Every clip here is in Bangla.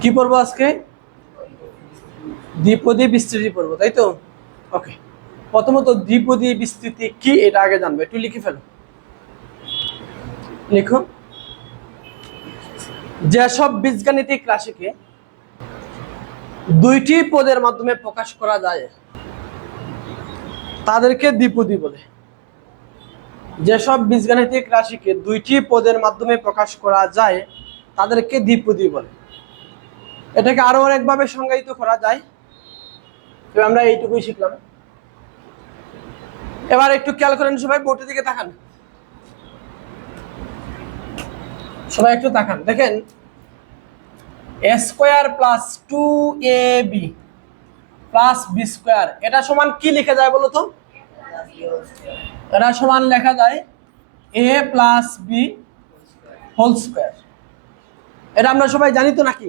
কি পড়বো আজকে? দ্বিপদী বিস্তৃতি পড়বো, তাই তো? ওকে, প্রথমত দ্বিপদী বিস্তৃতি কি এটা আগে জানবো, একটু লিখে ফেলো। লিখো, যেসব বীজগাণিতিক রাশিকে দুইটি পদের মাধ্যমে প্রকাশ করা যায় তাদেরকে দ্বিপদী বলে। যেসব বীজগাণিতিক রাশিকে দুইটি পদের মাধ্যমে প্রকাশ করা যায় তাদেরকে দ্বিপদী বলে। এটাকে আরো অনেকভাবে সংজ্ঞায়িত করা যায়, তো আমরা এইটুকুই শিখলাম। এবার একটু খেয়াল করেন সবাই, বোর্ডের দিকে তাকান। সবাই একটু তাকান, দেখেন a square plus 2ab plus b square এটা সমান কি লেখা যায় বলো তো? এটা সমান লেখা যায় a plus b whole square. এটা আমরা সবাই জানি তো নাকি?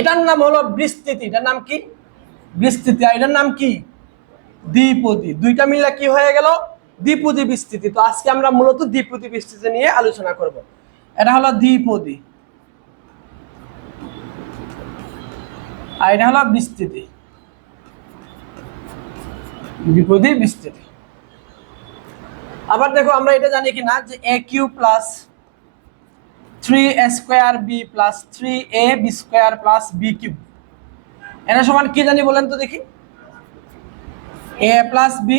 এটার নাম হলো বিস্তৃতি। এটার নাম কি? বিস্তৃতি। আর এটার নাম কি? দ্বিপদী। দুইটা মিলে কি হয়ে গেল? দ্বিপদী বিস্তৃতি। তো আজকে আমরা মূলত দ্বিপদী বিস্তৃতি নিয়ে আলোচনা করব। এটা হলো দ্বিপদী আর এটা হলো বিস্তৃতি। দ্বিপদী বিস্তৃতি। আবার দেখো, আমরা এটা জানি কিনা যে a cube plus 3a square b plus 3ab square plus b cube এটা সমান কি জানি বলেন তো দেখি? a plus b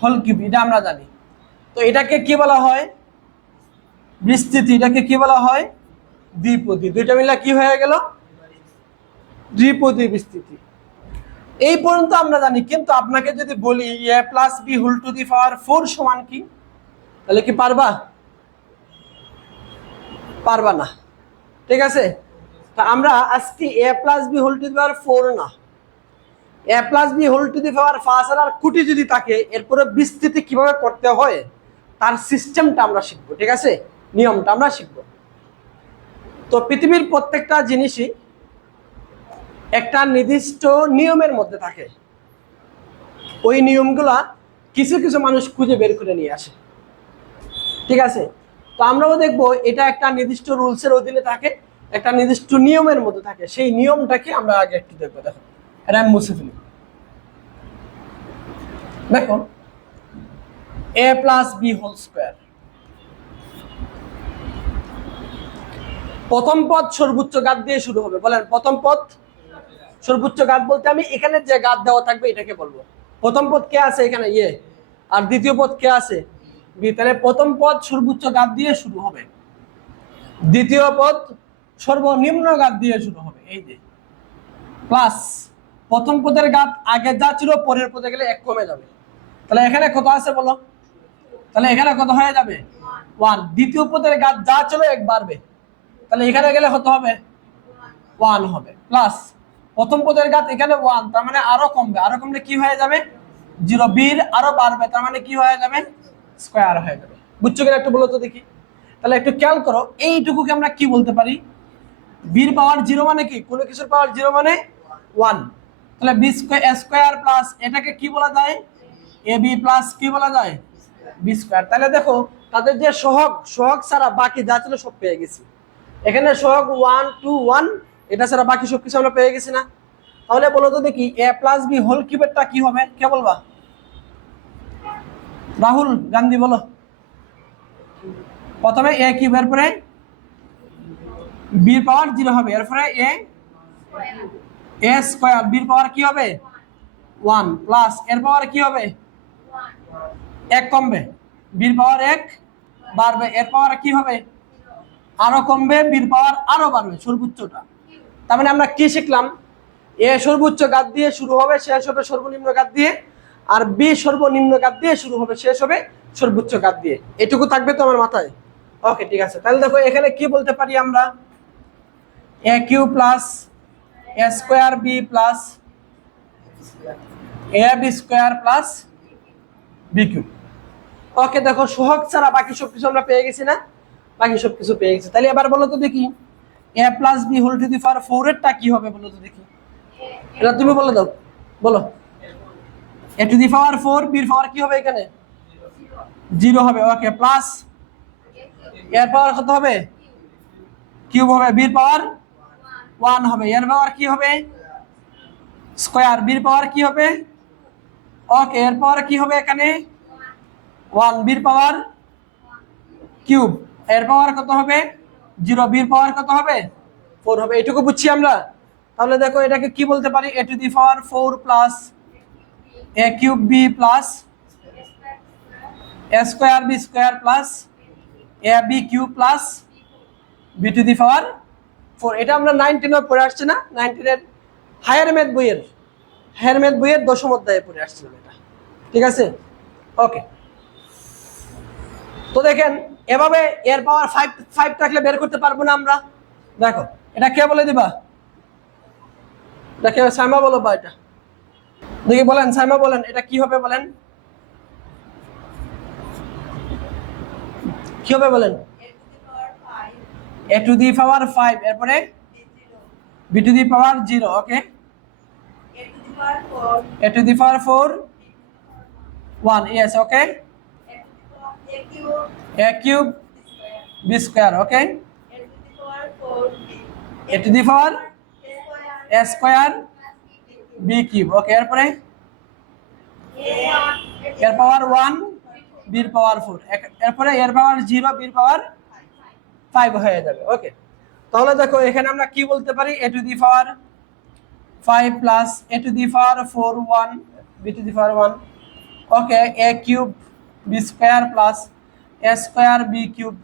whole cube, এটা আমরা জানি। তো এটাকে কি বলা হয়? বিস্তৃতি। এটাকে কি বলা হয়? দ্বিপদী। দুইটা মিলে কি হয়ে গেল? দ্বিপদী বিস্তৃতি। এই পর্যন্ত আমরা জানি, কিন্তু আপনাকে যদি বলি a plus b whole to the power 4 সমান কি, তাহলে কি পারবা? পারবা না, ঠিক আছে? তা আমরা আজকে a plus b whole to the power 4 না, a plus b whole to the power 5 আর কোটি যদি থাকে, এরপরে বিস্তৃতি কিভাবে করতে হয় তার সিস্টেমটা আমরা শিখবো, ঠিক আছে? নিয়মটা আমরা শিখবো। তো পৃথিবীর প্রত্যেকটা জিনিসই একটা নির্দিষ্ট নিয়মের মধ্যে থাকে। ওই নিয়মগুলা কিছু কিছু মানুষ খুঁজে বের করে নিয়ে আসে, ঠিক আছে? তো আমরাও দেখবো এটা একটা নির্দিষ্ট রুলসের অধীনে থাকে, একটা নির্দিষ্ট নিয়মের মধ্যে থাকে। সেই নিয়মটাকে আমরা আগে একটু দেখবো। দেখো, এটা আমি মুছে ফেলি। দেখো, a plus b whole square, প্রথম পদ সর্বোচ্চ ঘাত দিয়ে শুরু হবে। বলেন, প্রথম পদ সর্বোচ্চ ঘাত বলতে আমি এখানে যে ঘাত দেওয়া থাকবে এটাকে বলবো। প্রথম পদ কে আছে এখানে? এ। আর দ্বিতীয় পদ কে আছে? বি। তাহলে প্রথম পদ সর্বোচ্চ ঘাত দিয়ে শুরু হবে, দ্বিতীয় পদ সর্বনিম্ন ঘাত দিয়ে শুরু হবে, এই যে প্লাস প্রথম পদের ঘাত আগে যা ছিল পরের পদে গেলে 1 কমে যাবে। তাহলে এখানে কত আছে বলো? তাহলে এখানে কত হয়ে যাবে? 1। দ্বিতীয় পদের ঘাত যা ছিল 1 বাড়বে, তাহলে এখানে গেলে কত হবে? 1 হবে। প্লাস প্রথম পদের ঘাত এখানে 1, তার মানে আরো কমবে। আরো কমলে কি হয়ে যাবে? 0। বীর আরো বাড়বে, তার মানে কি হয়ে যাবে? স্কয়ার হয়ে যাবে। বুঝছো কিনা একটু বলো তো দেখি। তাহলে একটু খেয়াল করো, এইটুকুকে আমরা কি বলতে পারি? বীর পাওয়ার 0 মানে কি? কোনো কিছুর পাওয়ার 0 মানে 1। তাহলে বি স্কয়ার প্লাস এটাকে কি বলা যায়? এ বি প্লাস কি বলা যায়? B square. তাহলে দেখো, তাদের যে সহগ, সহগ ছাড়া বাকি যা ছিল সব পেয়ে গেছি। এখানে সহগ 1 2 1, এটা ছাড়া বাকি সব কিছু আমরা পেয়ে গেছি না? তাহলে বলো তো দেখি, a প্লাস বি হোল কিউবেরটা কি হবে? কে বলবা? রাহুল গান্ধী বলো। প্রথমে a কিউব, এরপরে বি পাওয়ার 0 হবে, এরপরে a স্কয়ার, বি পাওয়ার কি হবে? 1 প্লাস এর পাওয়ার কি হবে? 1 কমবে, বির পাওয়ার 1 বাড়বে, এর পাওয়ার কি হবে? আরো কমবে, বির পাওয়ার আরো বাড়বে, সর্বোচ্চটা। তার মানে আমরা কি শিখলাম? এ সর্বোচ্চ ঘাত দিয়ে শুরু হবে, শেষ হবে সর্বনিম্ন ঘাত দিয়ে। আর বি সর্বনিম্ন ঘাত দিয়ে শুরু হবে, শেষ হবে সর্বোচ্চ ঘাত দিয়ে। এটুকু থাকবে তো আমার মাথায়? ওকে, ঠিক আছে। তাহলে দেখো, এখানে কি বলতে পারি আমরা? a cube plus a square b plus ab square plus b cube. Okay, দেখো সহগ ছাড়া বাকি সবকিছু আমরা পেয়ে গেছি না? বাকি সবকিছু পেয়ে গেছি। তাহলে এবার বলো তো দেখি, a plus b whole to the power 4 এরটা কি হবে বলো তো দেখি? এটা তুমি বলে দাও, বলো। a to the power 4, b এর পাওয়ার কি হবে এখানে? 0 হবে। ওকে, প্লাস এর পাওয়ার কত হবে? কিউব হবে, b এর পাওয়ার 1 হবে, এর পাওয়ার কি হবে স্কয়ার, বির পাওয়ার কি হবে ওকে, এর পাওয়ার কি হবে এখানে 1, বির পাওয়ার কিউব, এর পাওয়ার কত হবে 0, বির পাওয়ার কত হবে 4 হবে। এটুকু বুঝছি আমরা। তাহলে দেখো এটাকে কি বলতে পারি, a to the power 4 plus a cube b plus a square b square plus a b cube plus b to the power 4। এটা আমরা 19 এ পড়ে আসছে না, 19 এর হায়ার ম্যাথ বইয়ের দশম অধ্যায়ে পড়ে আসছিলাম এটা, ঠিক আছে ওকে। তো দেখেন এভাবে এর পাওয়ার 5 থাকলে বের করতে পারবো না আমরা। দেখো এটা কে বলে দিবা, দেখে সাইমা বলো বা এটা দেখি বলেন, সাইমা বলেন এটা কি হবে বলেন, কি হবে বলেন, a টু দি পাওয়ার 5 এরপরে b to the power 0 okay, a to the power 4 1 yes okay, a cube b square okay, a to the power a square b cube okay, এরপরে এর পাওয়ার 1 b এর পাওয়ার 4, এরপরে এর পাওয়ার 0 b এর পাওয়ার 5 হয়ে যাবে ওকে। তাহলে দেখো এখানে আমরা কি বলতে পারি, a to the power 5 plus a to the power 4 1 b to the power 1 okay, a cube b square plus a square b cube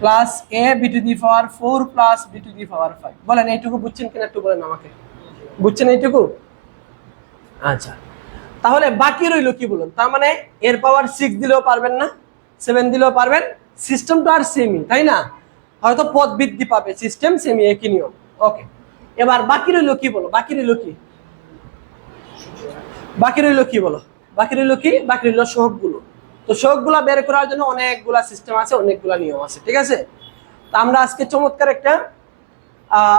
plus a b to the power 4 plus b to the power 5। বলেন এইটুকু বুঝছেন কিনা একটু বলেন আমাকে, বুঝছেন এইটুকু? আচ্ছা তাহলে বাকি রইল কি বলুন, তার মানে এর পাওয়ার 6 দিলেও পারবেন না, 7 দিলেও পারবেন, সিস্টেম তো আর সেমই তাই না, হয়তো পদ বৃদ্ধি পাবে, সিস্টেম সেমি একই নিয়ম ওকে। এবার বাকি রইল কি বলো, বাকি রইল কি বলো, বাকি রইল সহগগুলো। তো সহগগুলো বের করার জন্য অনেকগুলা সিস্টেম আছে, অনেকগুলা নিয়ম আছে, ঠিক আছে। তো আমরা আজকে চমৎকার একটা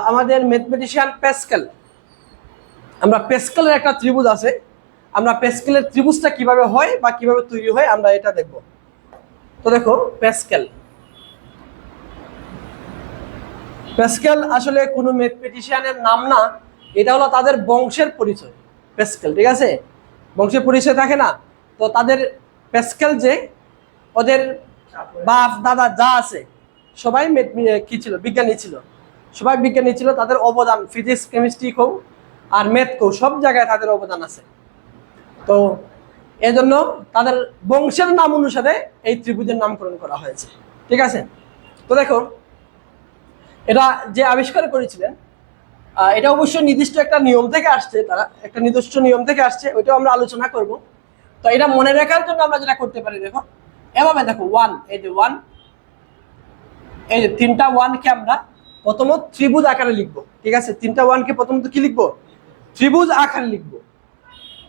আমাদের ম্যাথমেটিশিয়ান প্যাসকেল, আমরা প্যাসকেলের একটা ত্রিভুজ আছে, আমরা প্যাসকেলের ত্রিভুজটা কিভাবে হয় বা কিভাবে তৈরি হয় আমরা এটা দেখব। তো দেখো প্যাসকেল আসলে কোনো ম্যাথমেটিশিয়ানের নাম না, এটা হলো তাদের বংশের পরিচয় প্যাসকেল, ঠিক আছে, বংশের পরিচয় থাকে না। তো তাদের প্যাসকেল যে ওদের বাপ দাদা যা আছে সবাই কি ছিল, বিজ্ঞানী ছিল, সবাই বিজ্ঞানী ছিল, তাদের অবদান ফিজিক্স কেমিস্ট্রি কো আর ম্যাথ কো সব জায়গায় তাদের অবদান আছে। তো এজন্য তাদের বংশের নাম অনুসারে এই ত্রিভুজের নামকরণ করা হয়েছে, ঠিক আছে। তো দেখো এটা যে আবিষ্কার করেছিলেন এটা অবশ্যই নির্দিষ্ট একটা নিয়ম থেকে আসছে, তারা একটা নির্দিষ্ট নিয়ম থেকে আসছে, ওইটাও আমরা আলোচনা করব। তো এটা মনে রাখার জন্য আমরা যেটা করতে পারি, দেখো এভাবে দেখো 1, এই যে 1, এই যে 3টা 1কে আমরা প্রথমত ত্রিভুজ আকারে লিখবো, ঠিক আছে, 3টা 1কে প্রথমত কি লিখবো, ত্রিভুজ আকারে লিখবো।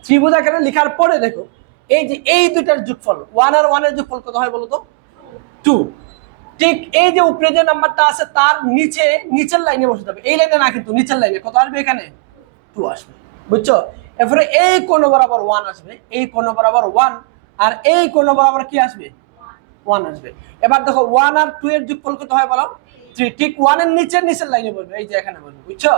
ত্রিভুজ আকারে লেখার পরে দেখো এই যে এই দুইটার যোগফল 1 আর 1 এর যোগফল কত হয় বলো তো 2। ঠিক এই যে উপরে যে নাম্বারটা আছে তার নিচের লাইনে বসে যাবে, এই লাইনে না কিন্তু নিচের লাইনে কত আসবে, এখানে 2 আসবে, বুঝছো। এরপরে এই কোণ বরাবর 1 আসবে, এই কোণ বরাবর 1, আর এই কোণ বরাবর কি আসবে 1 আসবে। এবার দেখো 1 আর 2 এর যোগফল কত হয় বলো 3, ঠিক 1 এর নিচের লাইনে বসবে, এই যে এখানে বসবে, বুঝছো।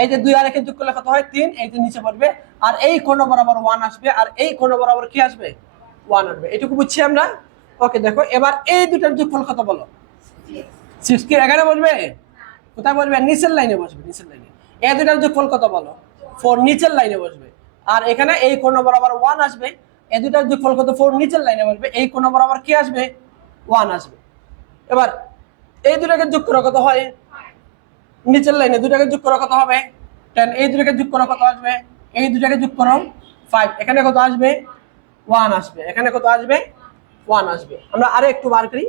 এই যে 2 আর 1 এর যোগ করলে কত হয় 3, এই যে নিচে পড়বে, আর এই কোণ বরাবর 1 আসবে, আর এই কোণ বরাবর কি আসবে 1 আসবে, এটুকু বুঝছি আমরা ওকে। দেখো এবার এই দুটার যোগফল কত বলো 6, কি এখানে বসবে, কোথায় বসবে, নিচের লাইনে বসবে, নিচের লাইনে। এই দুটার যোগফল কত বলো 4, নিচের লাইনে বসবে, আর এখানে এই কোণ বরাবর 1 আসবে, এই দুটার যোগফল কত 4, নিচের লাইনে বসবে, এই কোণ বরাবর কি আসবে 1 আসবে। এবার এই দুটাকে যোগ করা কত হয়, নিচের লাইনে দুটাকে যোগ করা কত হবে 10, এই দুটাকে যোগ করা কত আসবে, এই দুটাকে যোগ করো 5, এখানে কত আসবে 1 আসবে, এখানে কত আসবে 1 আসবে। আমরা আরে একটু বার করি,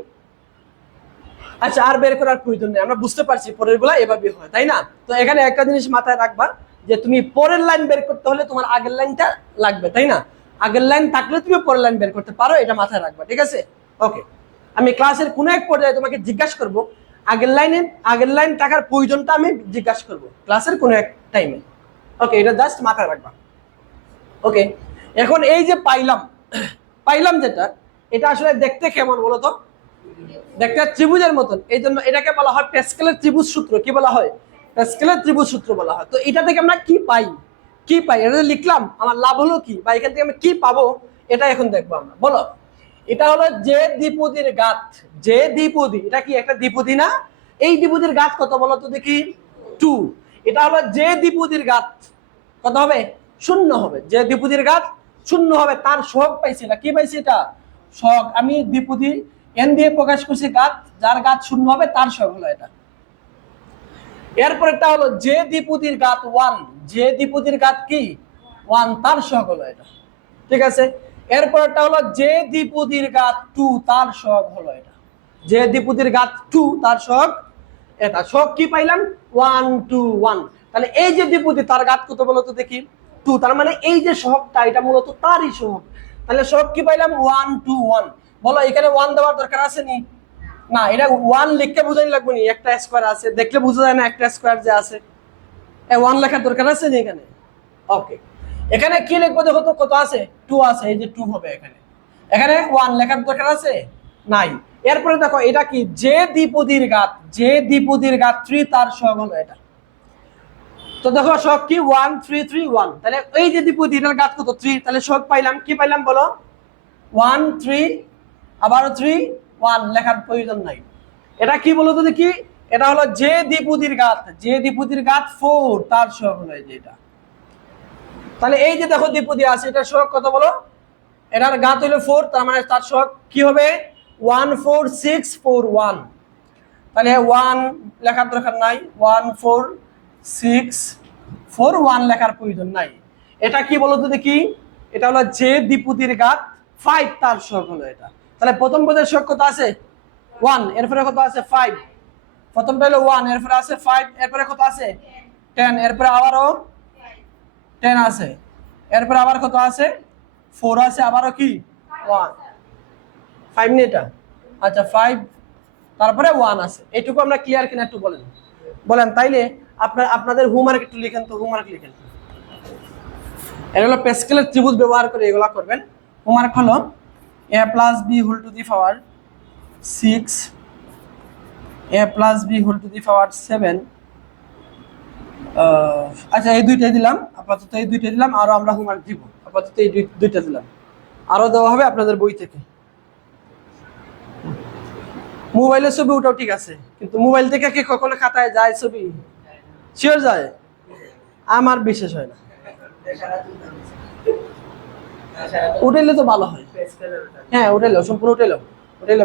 আচ্ছা আর বের করার প্রয়োজন নেই, আমরা বুঝতে পারছি পরের গুলা এভাবে হয় তাই না। তো এখানে একটা জিনিস মাথায় রাখবা যে তুমি পরের লাইন বের করতে হলে তোমার আগের লাইনটা লাগবে তাই না, আগের লাইন থাকলে তুমি পরের লাইন বের করতে পারো, এটা মাথায় রাখবা, ঠিক আছে ওকে। আমি ক্লাসের কোনো এক পর্যায়ে তোমাকে জিজ্ঞাসা করবো আগের লাইন থাকার প্রয়োজনটা আমি জিজ্ঞাসা করবো ক্লাসের কোনো এক টাইমে ওকে, এটা জাস্ট মাথায় রাখবা ওকে। এখন এই যে পাইলাম যেটা, এটা আসলে দেখতে কেমন বলো তো, দেখতে ত্রিভুজের মতন, এই জন্য এটাকে বলা হয় প্যাসকেলের ত্রিভুজ সূত্র, কি বলা হয় প্যাসকেলের ত্রিভুজ সূত্র বলা হয়। তো এটা থেকে আমরা কি পাই, কি পাই এটা লিখলাম, আমার লাভ হলো কি বা এখান থেকে আমি কি পাবো এটা এখন দেখবো আমরা। বলো, এটা হলো যে দ্বিপদীর ঘাত, যে দ্বিপদী, এটা কি একটা দ্বিপদী না? এই দ্বিপদীর ঘাত কত বলো তো দেখি? 2। এটা হলো যে দ্বিপদীর ঘাত কত হবে? 0 হবে। যে দ্বিপদীর ঘাত 0 হবে তার সহগ পাইছি না, কি পাইছি? এটা সহগ। আমি দ্বিপদী n দিয়ে প্রকাশ করছি ঘাত, যার ঘাত 0 হবে তার সহগ হলো এটা। এরপরটা হলো যে দ্বিপদীর ঘাত 1, যে দ্বিপদীর ঘাত কি 1 তার সহগ হলো এটা, ঠিক আছে। এরপরটা হলো যে দ্বিপদীর ঘাত 2 তার সহগ হলো এটা, যে দ্বিপদীর ঘাত 2 তার সহগ এটা। সহগ কি পাইলাম? 1 2 1। তাহলে এই যে দ্বিপদী তার ঘাত কত বলো তো দেখি? 2। তার মানে এই যে সহগটা এটা মূলত তারই সহগ। তাহলে সহগ কি পাইলাম? 1 2 1। বলো এখানে 1 দেওয়ার দরকার আছে নি? না, এটা 1 লিখতে বোঝাই লাগবে নি, একটা স্কয়ার আছে দেখলে বোঝা যায় না একটা স্কয়ার যে আছে, 1 লেখার দরকার আছে নি এখানে? ওকে, এখানে কি লিখবো দেখো তো, কত আছে? 2 আছে, এই যে 2 হবে এখানে। এখানে 1 লেখার দরকার আছে নাই। এরপরে দেখো এটা কি? যে দ্বিপদীর ঘাত, যে দ্বিপদীর ঘাত 3 তার সহগ হলো এটা। তো দেখো সহগ কি? 1 3 3 1। তাহলে এই যে দ্বিপদীর ঘাত কত? 3। তাহলে সহগ পাইলাম, কি পাইলাম বলো? 1 3, আবারও 3 1, লেখার প্রয়োজন নাই। এটা কি বলো তো দেখি? এটা হলো যে দ্বিপদীর ঘাত, যে দ্বিপদীর ঘাত 4 তার সহগ হলো এই যে এটা। তাহলে এই যে দেখো দ্বিপদী আছে, এটার সহগ কত বলো? এটার ঘাত হলো 4, তার মানে তার সহগ কি হবে? 1 4 6 4 1। তাহলে 1 লেখার দরকার নাই, 1 4 6 4 1 লেখার প্রয়োজন নাই। এটা কি বলো তো দেখি? এটা হলো যে দ্বিপদীর ঘাত 5 তার সহগ হলো এটা। তাহলে প্রথম পদের সহগ কত আছে? 1, এরপরে কত আছে? 5। প্রথমটা হলো 1, এরপরে আছে 5, এরপরে কত আছে? 10, এরপরে আবারও 10 আছে, এরপরে আবার কত আছে? 4 আছে, আবারও কি 1। 5 নি এটা? আচ্ছা 5, তারপরে 1 আছে। এইটুকু আমরা ক্লিয়ার কিনা একটু বলেন, বলেন। তাইলে আপনাদের হোমওয়ার্ক একটু লিখেন তো, হোমওয়ার্ক লিখেন। এটা হলো প্যাসকেলের ত্রিভুজ ব্যবহার করে এগুলা করবেন। হোমওয়ার্ক হলো a plus b whole to the power 6, a plus b whole to the power 7। আচ্ছা এই দুইটাই দিলাম আপাতত, এই দুইটাই দিলাম, আরো আমরা হোমওয়ার্ক দিব। আপাতত এই দুইটা দিলাম, আরো দেওয়া হবে আপনাদের বই থেকে। মোবাইলের ছবি ওটাও ঠিক আছে, কিন্তু মোবাইল থেকে কি কখনো খাতায় যায় ছবি? শিওর যায়? আমার বিশেষ হয় না। উঠাইলে তো ভালো হয়। হ্যাঁ উঠাইলো, সম্পূর্ণ উঠাইলো, উঠাইলে